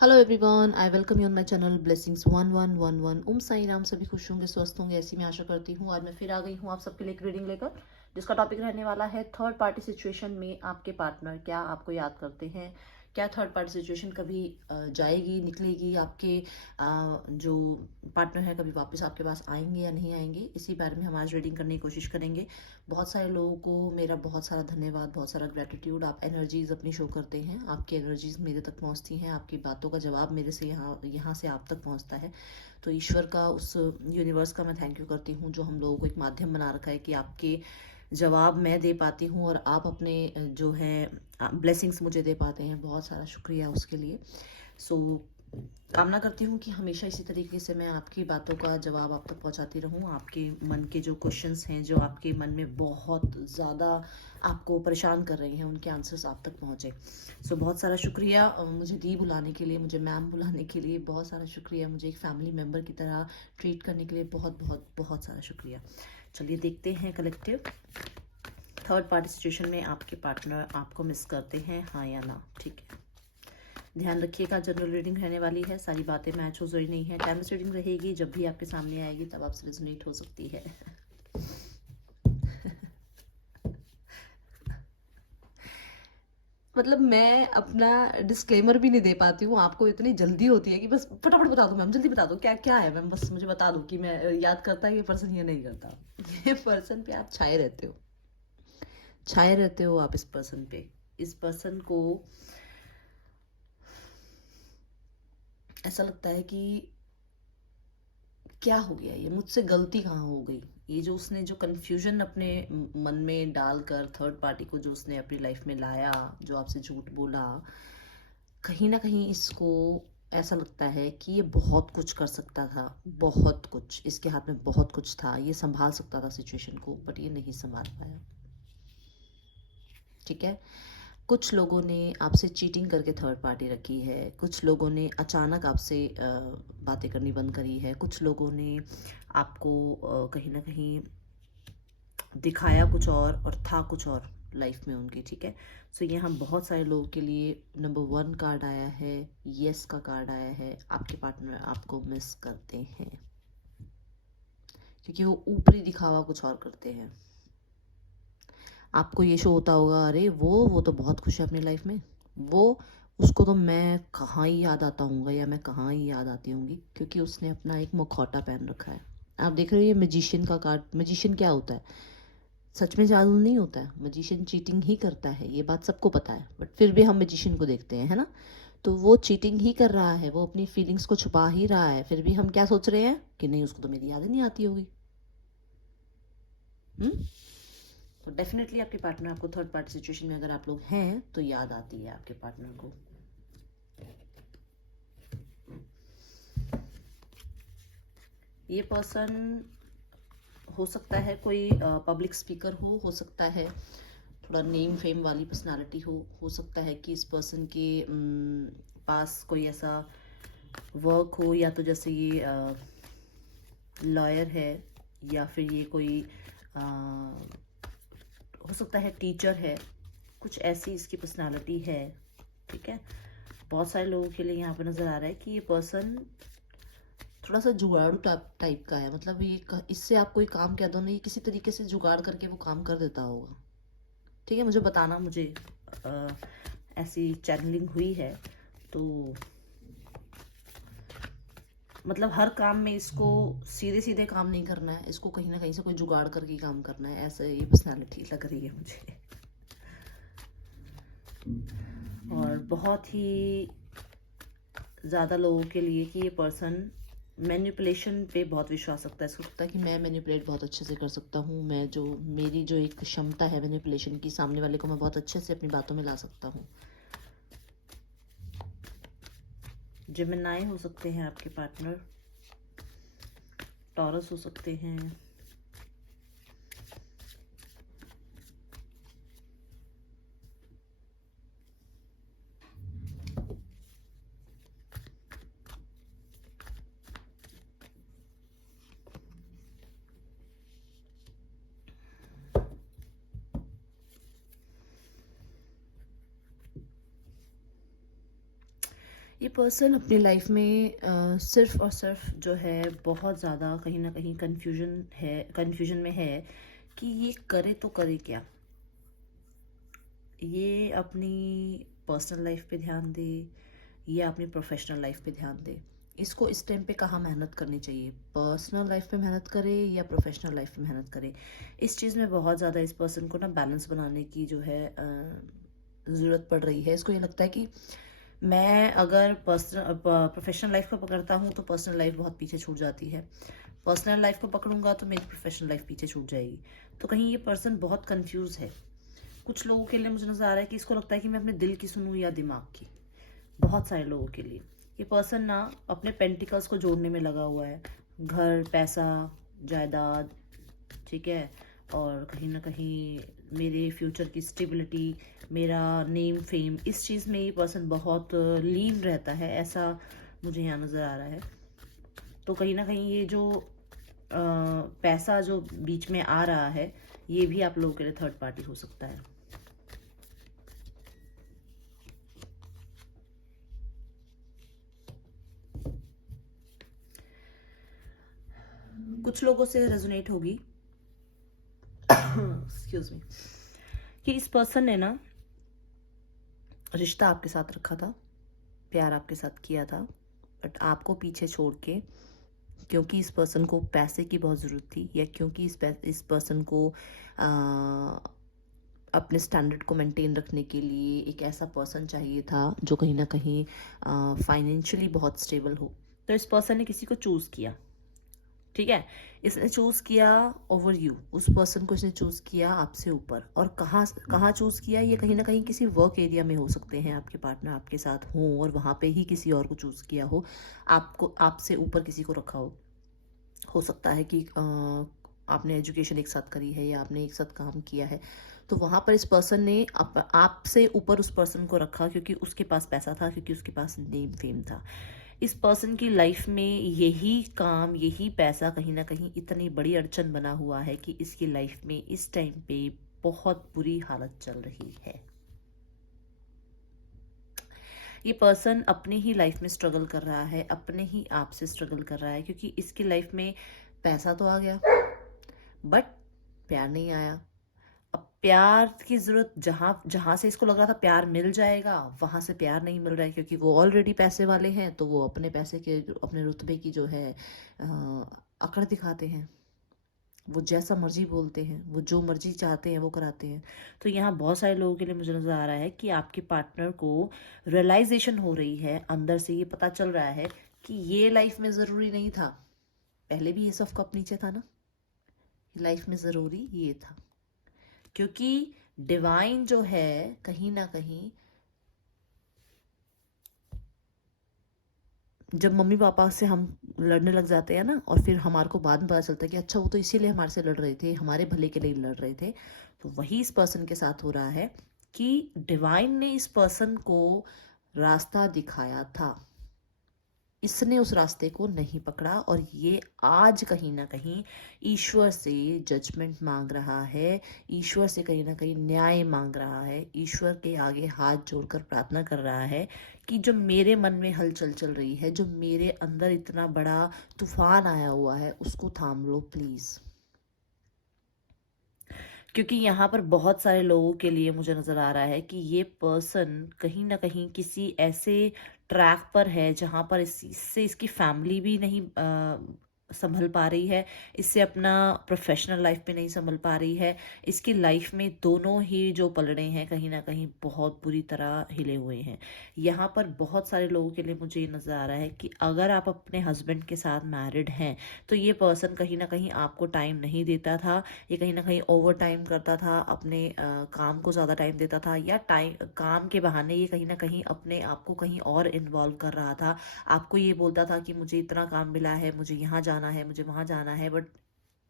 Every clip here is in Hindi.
Hello everyone, I welcome you on my channel blessings 1111। Sai Ram, सभी खुश होंगे, स्वस्थ होंगे, ऐसी मैं आशा करती हूँ। आज मैं फिर आ गई हूँ आप सबके लिए एक रीडिंग लेकर, जिसका टॉपिक रहने वाला है थर्ड पार्टी सिचुएशन में आपके पार्टनर क्या आपको याद करते हैं। क्या थर्ड पार्टी सिचुएशन कभी जाएगी, निकलेगी, आपके जो पार्टनर है कभी वापस आपके पास आएंगे या नहीं आएंगे, इसी बारे में हम आज रीडिंग करने की कोशिश करेंगे। बहुत सारे लोगों को मेरा बहुत सारा धन्यवाद, बहुत सारा ग्रेटिट्यूड। आप एनर्जीज अपनी शो करते हैं, आपकी एनर्जीज मेरे तक पहुंचती हैं, आपकी बातों का जवाब मेरे से यहाँ से आप तक पहुंचता है। तो ईश्वर का, उस यूनिवर्स का मैं थैंक यू करती हूँ जो हम लोगों को एक माध्यम बना रखा है कि आपके जवाब मैं दे पाती हूँ और आप अपने जो है ब्लेसिंग्स मुझे दे पाते हैं। बहुत सारा शुक्रिया उसके लिए। सो कामना करती हूँ कि हमेशा इसी तरीके से मैं आपकी बातों का जवाब आप तक पहुँचाती रहूँ। आपके मन के जो क्वेश्चंस हैं, जो आपके मन में बहुत ज़्यादा आपको परेशान कर रहे हैं, उनके आंसर्स आप तक पहुँचे। सो बहुत सारा शुक्रिया मुझे दी बुलाने के लिए, मुझे मैम बुलाने के लिए। बहुत सारा शुक्रिया मुझे एक फैमिली मेम्बर की तरह ट्रीट करने के लिए। बहुत बहुत बहुत सारा शुक्रिया। चलिए देखते हैं कलेक्टिव थर्ड पार्टी सिचुएशन में आपके पार्टनर आपको मिस करते हैं, हाँ या ना। ठीक है, ध्यान रखिएगा, जनरल रीडिंग रहने वाली है, सारी बातें मैच हो जरूरी नहीं है। टाइमलेस रीडिंग रहेगी, जब भी आपके सामने आएगी तब आपसे रेजोनेट हो सकती है। मतलब मैं अपना डिस्क्लेमर भी नहीं दे पाती हूँ, आपको इतनी जल्दी होती है कि बस फटाफट बता दो मैम, जल्दी बता दो क्या क्या है मैम, बस मुझे बता दो कि मैं याद करता है ये पर्सन या नहीं करता। ये पर्सन पे आप छाए रहते हो, छाए रहते हो आप इस पर्सन पे। इस पर्सन को ऐसा लगता है कि क्या हो गया, ये मुझसे गलती कहाँ हो गई। ये जो उसने जो कंफ्यूजन अपने मन में डालकर थर्ड पार्टी को जो उसने अपनी लाइफ में लाया, जो आपसे झूठ बोला, कहीं ना कहीं इसको ऐसा लगता है कि ये बहुत कुछ कर सकता था, बहुत कुछ इसके हाथ में, बहुत कुछ था, ये संभाल सकता था सिचुएशन को, बट ये नहीं संभाल पाया। ठीक है, कुछ लोगों ने आपसे चीटिंग करके थर्ड पार्टी रखी है, कुछ लोगों ने अचानक आपसे बातें करनी बंद करी है, कुछ लोगों ने आपको कहीं ना कहीं दिखाया कुछ और था कुछ और लाइफ में उनकी। ठीक है, सो यहाँ बहुत सारे लोगों के लिए नंबर 1 कार्ड आया है, यस का कार्ड आया है। आपके पार्टनर आपको मिस करते हैं क्योंकि वो ऊपरी दिखावा कुछ और करते हैं। आपको ये शो होता होगा, अरे वो तो बहुत खुश है अपनी लाइफ में, वो उसको तो मैं कहाँ ही याद आता हूँगा या मैं कहाँ ही याद आती होंगी, क्योंकि उसने अपना एक मुखौटा पहन रखा है। आप देख रहे हो ये मैजिशियन का कार्ड। मैजिशियन क्या होता है? सच में जादू नहीं होता है, मैजिशियन चीटिंग ही करता है, ये बात सबको पता है, बट फिर भी हम मैजिशियन को देखते हैं, है ना। तो वो चीटिंग ही कर रहा है, वो अपनी फीलिंग्स को छुपा ही रहा है, फिर भी हम क्या सोच रहे हैं कि नहीं उसको तो मेरी याद नहीं आती होगी। तो डेफिनेटली आपके पार्टनर आपको थर्ड पार्टी सिचुएशन में अगर आप लोग हैं तो याद आती है आपके पार्टनर को। ये पर्सन हो सकता है कोई पब्लिक स्पीकर हो सकता है थोड़ा नेम फेम वाली पर्सनालिटी हो सकता है कि इस पर्सन के पास कोई ऐसा वर्क हो, या तो जैसे ये लॉयर है, या फिर ये कोई हो सकता है टीचर है, कुछ ऐसी इसकी पर्सनालिटी है। ठीक है, बहुत सारे लोगों के लिए यहाँ पर नज़र आ रहा है कि ये पर्सन थोड़ा सा जुगाड़ू टाइप का है। मतलब ये इससे आप कोई काम कह दो ना, ये किसी तरीके से जुगाड़ करके वो काम कर देता होगा। ठीक है, मुझे बताना, मुझे ऐसी चैनलिंग हुई है, तो मतलब हर काम में इसको सीधे सीधे काम नहीं करना है, इसको कहीं ना कहीं से कोई जुगाड़ करके काम करना है, ऐसा ये पर्सनैलिटी लग रही है मुझे। और बहुत ही ज़्यादा लोगों के लिए कि ये पर्सन मैनिपुलेशन पे बहुत विश्वास रखता है। इसको लगता है कि मैं मैनिपुलेट बहुत अच्छे से कर सकता हूँ, मैं जो मेरी जो एक क्षमता है मैनिपुलेशन की, सामने वाले को मैं बहुत अच्छे से अपनी बातों में ला सकता हूँ। जेमिनी हो सकते हैं आपके पार्टनर, टॉरस हो सकते हैं, ये पर्सन अपनी लाइफ में सिर्फ और सिर्फ जो है बहुत ज़्यादा कहीं ना कहीं कंफ्यूजन में है कि ये करे तो करे क्या। ये अपनी पर्सनल लाइफ पे ध्यान दे या अपनी प्रोफेशनल लाइफ पे ध्यान दे। इसको इस टाइम पे कहाँ मेहनत करनी चाहिए, पर्सनल लाइफ पे मेहनत करे या प्रोफेशनल लाइफ पे मेहनत करे। इस चीज़ में बहुत ज़्यादा इस पर्सन को ना बैलेंस बनाने की जो है ज़रूरत पड़ रही है। इसको ये लगता है कि मैं अगर प्रोफेशनल लाइफ को पकड़ता हूँ तो पर्सनल लाइफ बहुत पीछे छूट जाती है, पर्सनल लाइफ को पकड़ूंगा तो मेरी प्रोफेशनल लाइफ पीछे छूट जाएगी। तो कहीं ये पर्सन बहुत कंफ्यूज है। कुछ लोगों के लिए मुझे नज़र आ रहा है कि इसको लगता है कि मैं अपने दिल की सुनूं या दिमाग की। बहुत सारे लोगों के लिए ये पर्सन ना अपने पेंटिकल्स को जोड़ने में लगा हुआ है, घर, पैसा, जायदाद, ठीक है, और कहीं ना कहीं मेरे फ्यूचर की स्टेबिलिटी, मेरा नेम फेम, इस चीज़ में ये पर्सन बहुत लीन रहता है, ऐसा मुझे यहाँ नज़र आ रहा है। तो कहीं ना कहीं ये जो पैसा जो बीच में आ रहा है, ये भी आप लोगों के लिए थर्ड पार्टी हो सकता है। कुछ लोगों से रेजोनेट होगी एक्सक्यूज मी, कि इस पर्सन ने ना रिश्ता आपके साथ रखा था, प्यार आपके साथ किया था, बट आपको पीछे छोड़ के, क्योंकि इस पर्सन को पैसे की बहुत ज़रूरत थी या क्योंकि इस पर्सन को अपने स्टैंडर्ड को मेंटेन रखने के लिए एक ऐसा पर्सन चाहिए था जो कहीं ना कहीं फाइनेंशियली बहुत स्टेबल हो, तो इस पर्सन ने किसी को चूज़ किया। ठीक है, इसने चूज किया ओवर यू, उस पर्सन को इसने चूज किया आपसे ऊपर। और कहाँ कहाँ चूज किया, ये कहीं ना कहीं किसी वर्क एरिया में हो सकते हैं, आपके पार्टनर आपके साथ हों और वहाँ पे ही किसी और को चूज किया हो, आपको आपसे ऊपर किसी को रखा हो सकता है कि आपने एजुकेशन एक साथ करी है या आपने एक साथ काम किया है, तो वहाँ पर इस पर्सन ने आपसे ऊपर उस पर्सन को रखा क्योंकि उसके पास पैसा था, क्योंकि उसके पास नेम फेम था। इस पर्सन की लाइफ में यही काम, यही पैसा कहीं ना कहीं इतनी बड़ी अड़चन बना हुआ है कि इसकी लाइफ में इस टाइम पे बहुत बुरी हालत चल रही है। ये पर्सन अपने ही लाइफ में स्ट्रगल कर रहा है, अपने ही आप से स्ट्रगल कर रहा है, क्योंकि इसकी लाइफ में पैसा तो आ गया बट प्यार नहीं आया। अब प्यार की जरूरत जहां जहां से इसको लग रहा था प्यार मिल जाएगा, वहां से प्यार नहीं मिल रहा है, क्योंकि वो ऑलरेडी पैसे वाले हैं, तो वो अपने पैसे के, अपने रुतबे की जो है अकड़ दिखाते हैं। वो जैसा मर्जी बोलते हैं, वो जो मर्जी चाहते हैं वो कराते हैं। तो यहाँ बहुत सारे लोगों के लिए मुझे नजर आ रहा है कि आपके पार्टनर को रियलाइजेशन हो रही है, अंदर से ये पता चल रहा है कि ये लाइफ में ज़रूरी नहीं था। पहले भी ये सब कप नीचे था ना, लाइफ में ज़रूरी ये था, क्योंकि डिवाइन जो है कहीं ना कहीं, जब मम्मी पापा से हम लड़ने लग जाते हैं ना, और फिर हमारे को बाद में पता चलता है कि अच्छा वो तो इसीलिए हमारे से लड़ रहे थे, हमारे भले के लिए लड़ रहे थे, तो वही इस पर्सन के साथ हो रहा है कि डिवाइन ने इस पर्सन को रास्ता दिखाया था, इसने उस रास्ते को नहीं पकड़ा, और ये आज कहीं ना कहीं ईश्वर से जजमेंट मांग रहा है, ईश्वर से कहीं ना कहीं न्याय मांग रहा है, ईश्वर के आगे हाथ जोड़कर प्रार्थना कर रहा है कि जो मेरे मन में हलचल चल रही है, जो मेरे अंदर इतना बड़ा तूफान आया हुआ है, उसको थाम लो प्लीज़। क्योंकि यहाँ पर बहुत सारे लोगों के लिए मुझे नज़र आ रहा है कि ये पर्सन कहीं ना कहीं किसी ऐसे ट्रैक पर है जहाँ पर इससे इसकी फैमिली भी नहीं संभल पा रही है, इससे अपना प्रोफेशनल लाइफ भी नहीं संभल पा रही है, इसकी लाइफ में दोनों ही जो पलड़े हैं कहीं ना कहीं बहुत बुरी तरह हिले हुए हैं। यहाँ पर बहुत सारे लोगों के लिए मुझे ये नज़र आ रहा है कि अगर आप अपने हस्बैंड के साथ मैरिड हैं तो ये पर्सन कहीं ना कहीं आपको टाइम नहीं देता था, ये कहीं ना कहीं ओवर टाइम करता था, अपने काम को ज़्यादा टाइम देता था, या टाइम काम के बहाने ये कहीं ना कहीं अपने आप को कहीं और इन्वॉल्व कर रहा था। आपको ये बोलता था कि मुझे इतना काम मिला है, मुझे यहाँ जाना है, मुझे वहाँ जाना है, बट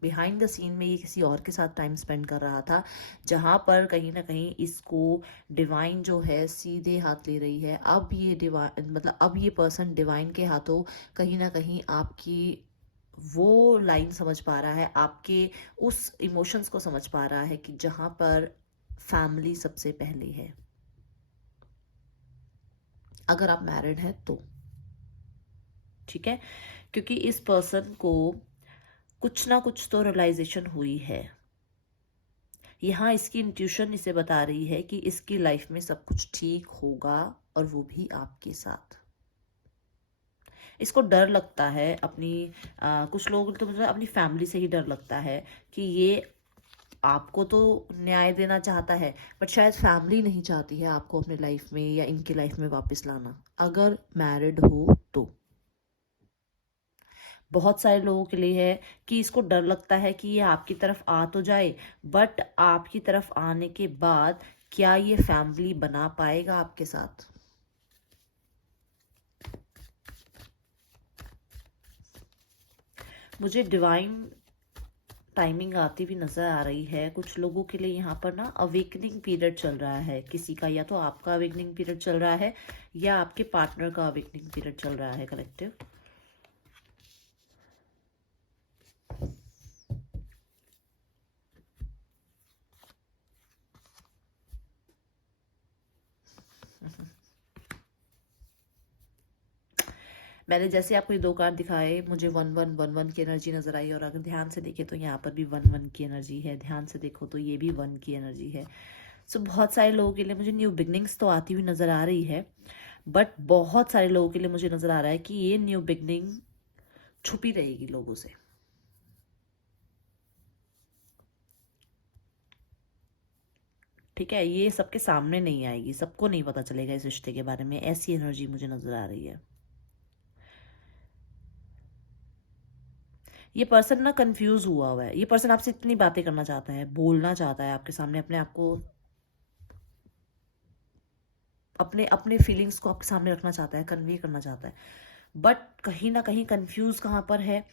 बिहाइंड द सीन में ये किसी और के साथ टाइम स्पेंड कर रहा था, जहाँ पर कहीं ना कहीं इसको डिवाइन जो है सीधे हाथ ले रही है। अब ये डिवाइन मतलब अब ये पर्सन डिवाइन के हाथों कहीं ना कहीं आपकी वो लाइन समझ पा रहा है, आपके उस इमोशंस को समझ पा रहा है कि जहाँ पर फैमिली सबसे पहले है। अगर आप मैरिड हैं तो, ठीक है, क्योंकि इस पर्सन को कुछ ना कुछ तो रियलाइजेशन हुई है। यहाँ इसकी इंट्यूशन इसे बता रही है कि इसकी लाइफ में सब कुछ ठीक होगा, और वो भी आपके साथ। इसको डर लगता है अपनी कुछ लोग तो मुझे अपनी फैमिली से ही डर लगता है कि ये आपको तो न्याय देना चाहता है, बट शायद फैमिली नहीं चाहती है आपको अपने लाइफ में या इनकी लाइफ में वापस लाना, अगर मैरिड हो तो। बहुत सारे लोगों के लिए है कि इसको डर लगता है कि ये आपकी तरफ आ तो जाए, बट आपकी तरफ आने के बाद क्या ये फैमिली बना पाएगा आपके साथ। मुझे डिवाइन टाइमिंग आती भी नजर आ रही है। कुछ लोगों के लिए यहाँ पर ना अवेकनिंग पीरियड चल रहा है किसी का, या तो आपका अवेकनिंग पीरियड चल रहा है या आपके पार्टनर का अवेकनिंग पीरियड चल रहा है कलेक्टिव। मैंने जैसे आपको ये दो कार्ड दिखाए, मुझे 1111 की एनर्जी नजर आई, और अगर ध्यान से देखे तो यहाँ पर भी 11 की एनर्जी है, ध्यान से देखो तो ये भी 1 की एनर्जी है। सो बहुत सारे लोगों के लिए मुझे न्यू बिगनिंग्स तो आती हुई नजर आ रही है, बट बहुत सारे लोगों के लिए मुझे नजर आ रहा है कि ये न्यू बिगनिंग छुपी रहेगी लोगों से। ठीक है, ये सबके सामने नहीं आएगी, सबको नहीं पता चलेगा इस रिश्ते के बारे में, ऐसी एनर्जी मुझे नजर आ रही है। ये पर्सन ना कंफ्यूज हुआ है, ये पर्सन आपसे इतनी बातें करना चाहता है, बोलना चाहता है आपके सामने, अपने आप को, अपने अपने फीलिंग्स को आपके सामने रखना चाहता है, कन्वे करना चाहता है, बट कहीं ना कहीं कंफ्यूज कहाँ पर है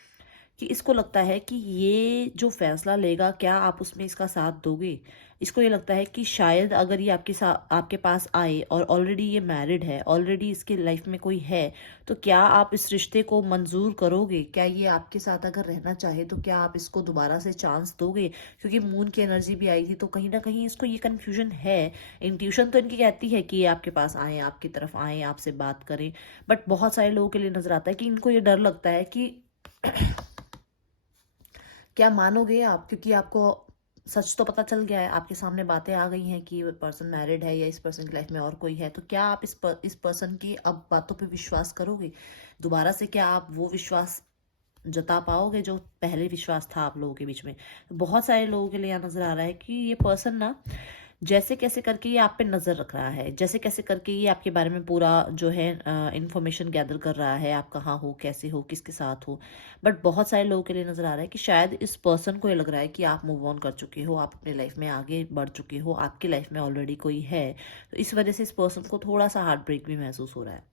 कि इसको लगता है कि ये जो फैसला लेगा क्या आप उसमें इसका साथ दोगे। इसको ये लगता है कि शायद अगर ये आपके पास आए और ऑलरेडी ये मैरिड है, ऑलरेडी इसके लाइफ में कोई है, तो क्या आप इस रिश्ते को मंजूर करोगे, क्या ये आपके साथ अगर रहना चाहे तो क्या आप इसको दोबारा से चांस दोगे। क्योंकि मून की एनर्जी भी आई थी, तो कहीं ना कहीं इसको ये कन्फ्यूजन है। इंट्यूशन तो इनकी कहती है कि ये आपके पास आए, आपकी तरफ आए, आपसे बात करें, बट बहुत सारे लोगों के लिए नजर आता है कि इनको ये डर लगता है कि क्या मानोगे आप, क्योंकि आपको सच तो पता चल गया है, आपके सामने बातें आ गई हैं कि पर्सन मैरिड है या इस पर्सन की लाइफ में और कोई है, तो क्या आप इस पर्सन की अब बातों पे विश्वास करोगे दोबारा से। क्या आप वो विश्वास जता पाओगे जो पहले विश्वास था आप लोगों के बीच में। बहुत सारे लोगों के लिए यहाँ नजर आ रहा है कि ये पर्सन ना जैसे कैसे करके ये आप पे नजर रख रहा है, जैसे कैसे करके ये आपके बारे में पूरा जो है इंफॉर्मेशन गैदर कर रहा है, आप कहाँ हो, कैसे हो, किसके साथ हो। बट बहुत सारे लोगों के लिए नजर आ रहा है कि शायद इस पर्सन को ये लग रहा है कि आप मूव ऑन कर चुके हो, आप अपने लाइफ में आगे बढ़ चुके हो, आपकी लाइफ में ऑलरेडी कोई है, तो इस वजह से इस पर्सन को थोड़ा सा हार्ट ब्रेक भी महसूस हो रहा है।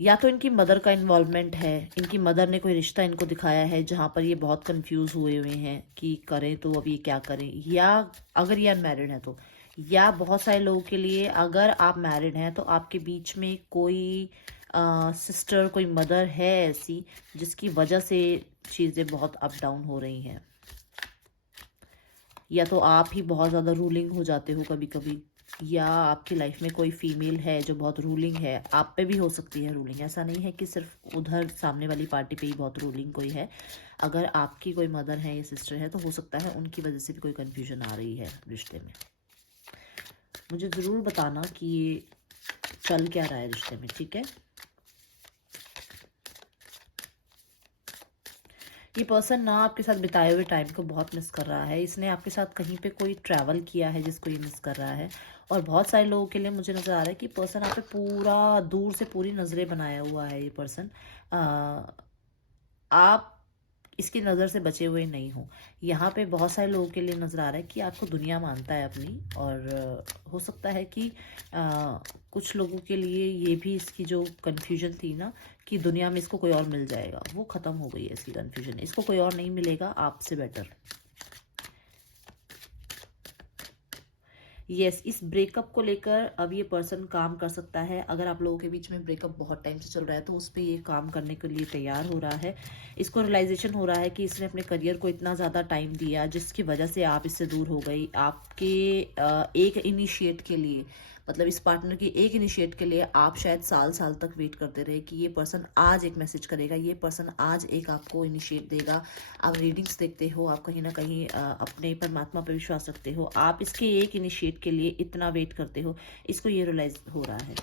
या तो इनकी मदर का इन्वॉल्वमेंट है, इनकी मदर ने कोई रिश्ता इनको दिखाया है जहाँ पर ये बहुत कंफ्यूज हुए हुए हैं कि करें तो अब ये क्या करें, या अगर ये अनमैरिड है तो, या बहुत सारे लोगों के लिए अगर आप मैरिड हैं तो आपके बीच में कोई सिस्टर, कोई मदर है ऐसी जिसकी वजह से चीज़ें बहुत अप डाउन हो रही हैं, या तो आप ही बहुत ज़्यादा रूलिंग हो जाते हो कभी कभी, या आपकी लाइफ में कोई फीमेल है जो बहुत रूलिंग है, आप पे भी हो सकती है रूलिंग, ऐसा नहीं है कि सिर्फ उधर सामने वाली पार्टी पे ही बहुत रूलिंग कोई है। अगर आपकी कोई मदर है या सिस्टर है तो हो सकता है उनकी वजह से भी कोई कन्फ्यूजन आ रही है रिश्ते में। मुझे ज़रूर बताना कि ये चल क्या रहा है रिश्ते में, ठीक है। ये पर्सन ना आपके साथ बिताए हुए टाइम को बहुत मिस कर रहा है, इसने आपके साथ कहीं पे कोई ट्रैवल किया है जिसको ये मिस कर रहा है। और बहुत सारे लोगों के लिए मुझे नज़र आ रहा है कि पर्सन आप पे पूरा दूर से पूरी नज़रें बनाया हुआ है। ये पर्सन आप इसकी नज़र से बचे हुए नहीं हो। यहाँ पे बहुत सारे लोगों के लिए नज़र आ रहा है कि आपको दुनिया मानता है अपनी, और हो सकता है कि कुछ लोगों के लिए ये भी इसकी जो कन्फ्यूजन थी ना कि दुनिया में इसको कोई और मिल जाएगा, वो ख़त्म हो गई है इसकी कन्फ्यूजन। इसको कोई और नहीं मिलेगा आपसे बेटर। यस, इस ब्रेकअप को लेकर अब ये पर्सन काम कर सकता है। अगर आप लोगों के बीच में ब्रेकअप बहुत टाइम से चल रहा है तो उस पे ये काम करने के लिए तैयार हो रहा है। इसको रियलाइजेशन हो रहा है कि इसने अपने करियर को इतना ज़्यादा टाइम दिया जिसकी वजह से आप इससे दूर हो गई। आपके एक इनिशिएट के लिए, मतलब इस पार्टनर की एक इनिशिएट के लिए आप शायद साल साल तक वेट करते रहे कि ये पर्सन आज एक मैसेज करेगा, ये पर्सन आज एक आपको इनिशिएट देगा। आप रीडिंग्स देखते हो, आप कहीं ना कहीं अपने परमात्मा पर विश्वास रखते हो, आप इसके एक इनिशिएट के लिए इतना वेट करते हो। इसको ये रियलाइज हो रहा है।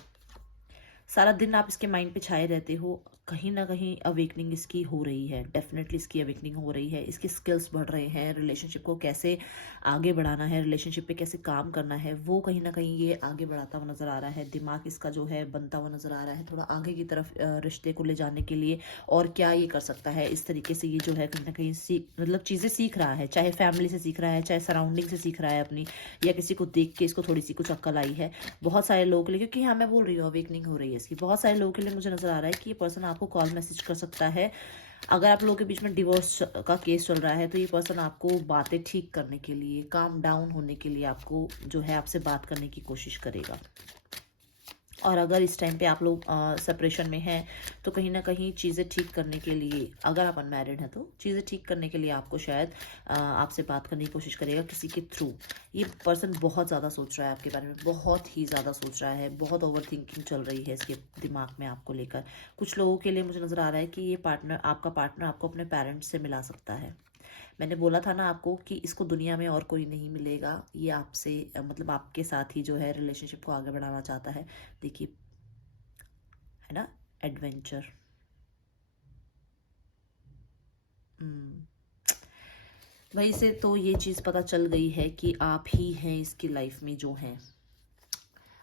सारा दिन आप इसके माइंड पे छाए रहते हो। कहीं ना कहीं अवेकनिंग इसकी हो रही है, डेफिनेटली इसकी अवेकनिंग हो रही है। इसके स्किल्स बढ़ रहे हैं, रिलेशनशिप को कैसे आगे बढ़ाना है, रिलेशनशिप पे कैसे काम करना है, वो कहीं ना कहीं ये आगे बढ़ाता हुआ नज़र आ रहा है। दिमाग इसका जो है बनता हुआ नज़र आ रहा है थोड़ा आगे की तरफ रिश्ते को ले जाने के लिए। और क्या ये कर सकता है, इस तरीके से ये जो है कहीं ना कहीं मतलब चीज़ें सीख रहा है, चाहे फैमिली से सीख रहा है, चाहे सराउंडिंग से सीख रहा है अपनी, या किसी को देख के इसको थोड़ी सी कुछ अक्ल आई है। बहुत सारे लोगों के लिए, क्योंकि हाँ मैं बोल रही हूँ अवेकनिंग हो रही है इसकी, बहुत सारे लोगों के लिए मुझे नज़र आ रहा है कि ये पर्सन आपको कॉल मैसेज कर सकता है। अगर आप लोगों के बीच में डिवोर्स का केस चल रहा है तो ये पर्सन आपको बातें ठीक करने के लिए, काम डाउन होने के लिए आपको जो है आपसे बात करने की कोशिश करेगा। और अगर इस टाइम पे आप लोग सेपरेशन में हैं तो कहीं ना कहीं चीज़ें ठीक करने के लिए, अगर आप अनमैरिड हैं तो चीज़ें ठीक करने के लिए आपको शायद आपसे बात करने की कोशिश करेगा किसी के थ्रू। ये पर्सन बहुत ज़्यादा सोच रहा है आपके बारे में, बहुत ही ज़्यादा सोच रहा है, बहुत ओवर थिंकिंग चल रही है इसके दिमाग में आपको लेकर। कुछ लोगों के लिए मुझे नज़र आ रहा है कि ये पार्टनर, आपका पार्टनर आपको अपने पेरेंट्स से मिला सकता है। मैंने बोला था ना आपको कि इसको दुनिया में और कोई नहीं मिलेगा, ये आपसे मतलब आपके साथ ही जो है रिलेशनशिप को आगे बढ़ाना चाहता है। देखिए, है ना, एडवेंचर। वहीं से तो ये चीज़ पता चल गई है कि आप ही हैं इसकी लाइफ में जो हैं,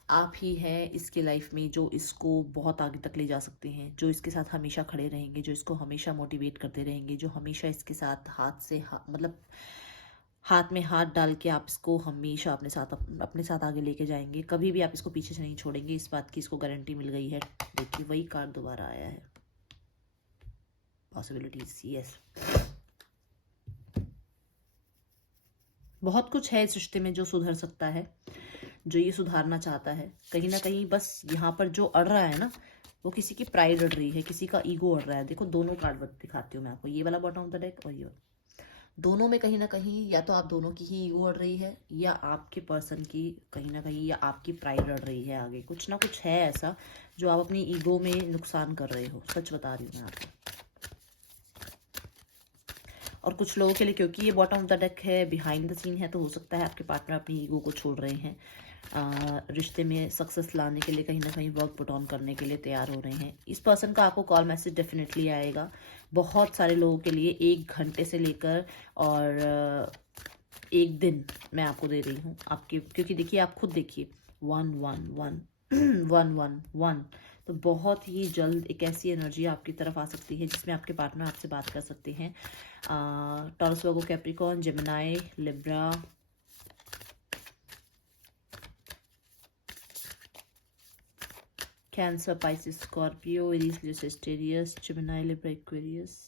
आप ही हैं इसकी लाइफ में जो इसको बहुत आगे तक ले जा सकते हैं, जो इसके साथ हमेशा खड़े रहेंगे, जो इसको हमेशा मोटिवेट करते रहेंगे, जो हमेशा इसके साथ हाथ से मतलब हाथ में हाथ डाल के आप इसको हमेशा अपने साथ आगे लेके जाएंगे। कभी भी आप इसको पीछे से नहीं छोड़ेंगे, इस बात की इसको गारंटी मिल गई है। देखिए वही कार्ड दोबारा आया है, पॉसिबिलिटीज। यस, बहुत कुछ है इस रिश्ते में जो सुधर सकता है, जो ये सुधारना चाहता है। कहीं ना कहीं बस यहाँ पर जो अड़ रहा है ना, वो किसी की प्राइड अड़ रही है, किसी का ईगो अड़ रहा है। देखो दोनों कार्ड दिखाती हूँ मैं आपको, ये वाला बॉटम ऑफ द डेक और ये, दोनों में कहीं ना कहीं या तो आप दोनों की ही ईगो अड़ रही है, या आपके पर्सन की कहीं ना कहीं, या आपकी प्राइड अड़ रही है। आगे कुछ ना कुछ है ऐसा जो आप अपनी ईगो में नुकसान कर रहे हो, सच बता रही हूँ मैं आपको। और कुछ लोगों के लिए, क्योंकि ये बॉटम ऑफ द डेक है, बिहाइंड द सीन है, तो हो सकता है आपके पार्टनर अपनी ईगो को छोड़ रहे हैं, रिश्ते में सक्सेस लाने के लिए कहीं ना कहीं वर्क पुट ऑन करने के लिए तैयार हो रहे हैं। इस पर्सन का आपको कॉल मैसेज डेफिनेटली आएगा। बहुत सारे लोगों के लिए 1 घंटे से लेकर और 1 दिन मैं आपको दे रही हूँ आपके, क्योंकि देखिए आप खुद देखिए 111 111, तो बहुत ही जल्द एक ऐसी एनर्जी आपकी तरफ आ सकती है जिसमें आपके पार्टनर आपसे बात कर सकते हैं। Taurus, Virgo, Capricorn, Gemini, Libra, Cancer, Pisces, Scorpio, Aries, Leo, Sagittarius, Gemini, Libra, Aquarius.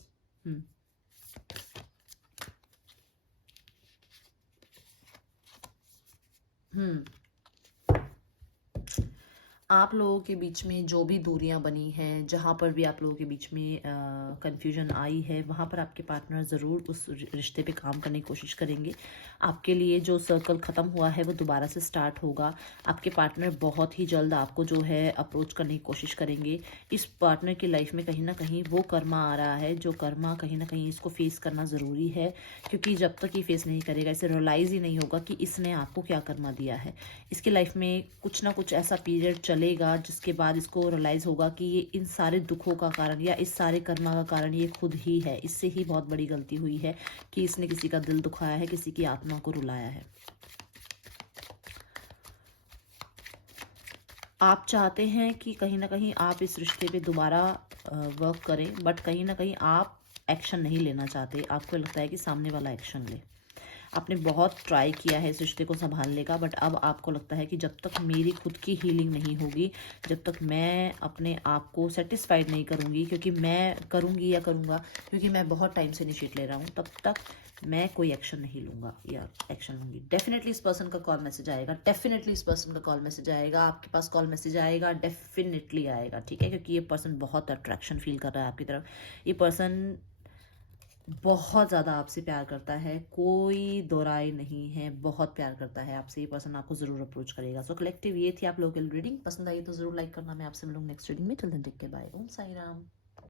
आप लोगों के बीच में जो भी दूरियां बनी हैं, जहाँ पर भी आप लोगों के बीच में कंफ्यूजन आई है, वहाँ पर आपके पार्टनर ज़रूर उस रिश्ते पे काम करने की कोशिश करेंगे। आपके लिए जो सर्कल ख़त्म हुआ है वो दोबारा से स्टार्ट होगा। आपके पार्टनर बहुत ही जल्द आपको जो है अप्रोच करने की कोशिश करेंगे। इस पार्टनर की लाइफ में कहीं ना कहीं वो कर्मा आ रहा है, जो कर्मा कहीं ना कहीं इसको फेस करना ज़रूरी है, क्योंकि जब तक ये फेस नहीं करेगा, इसे रियलाइज़ ही नहीं होगा कि इसने आपको क्या कर्मा दिया है। इसकी लाइफ में कुछ ना कुछ ऐसा पीरियड चलेगा जिसके बाद इसको रियलाइज़ होगा कि ये इन सारे दुखों का कारण या इस सारे कर्मा का कारण ये खुद ही है। इससे ही बहुत बड़ी गलती हुई है कि इसने किसी का दिल दुखाया है, किसी की आत्मा को रुलाया है। आप चाहते हैं कि कहीं ना कहीं आप इस रिश्ते पे दोबारा वर्क करें, बट कहीं ना कहीं आप एक्शन नहीं लेना चाहते। आपको लगता है कि सामने वाला एक्शन ले। आपने बहुत ट्राई किया है इस रिश्ते को संभालने का, बट अब आपको लगता है कि जब तक मेरी खुद की हीलिंग नहीं होगी, जब तक मैं अपने आप को सेटिस्फाइड नहीं करूँगी, क्योंकि मैं करूँगी या करूँगा, क्योंकि मैं बहुत टाइम से इनिशिएट ले रहा हूँ, तब तक मैं कोई एक्शन नहीं लूँगा या एक्शन लूँगी। डेफिनेटली इस पर्सन का कॉल मैसेज आएगा, डेफिनेटली इस पर्सन का कॉल मैसेज आएगा, आपके पास कॉल मैसेज आएगा, डेफिनेटली आएगा, ठीक है? क्योंकि ये पर्सन बहुत अट्रैक्शन फील कर रहा है आपकी तरफ। ये पर्सन बहुत ज़्यादा आपसे प्यार करता है, कोई दो राय नहीं है, बहुत प्यार करता है आपसे। ये पर्सन आपको ज़रूर अप्रोच करेगा। सो कलेक्टिव ये थी आप लोगों की रीडिंग। पसंद आई तो ज़रूर लाइक करना। मैं आपसे मिलूँगी नेक्स्ट रीडिंग में। Till then take care, bye. Om Sai Ram.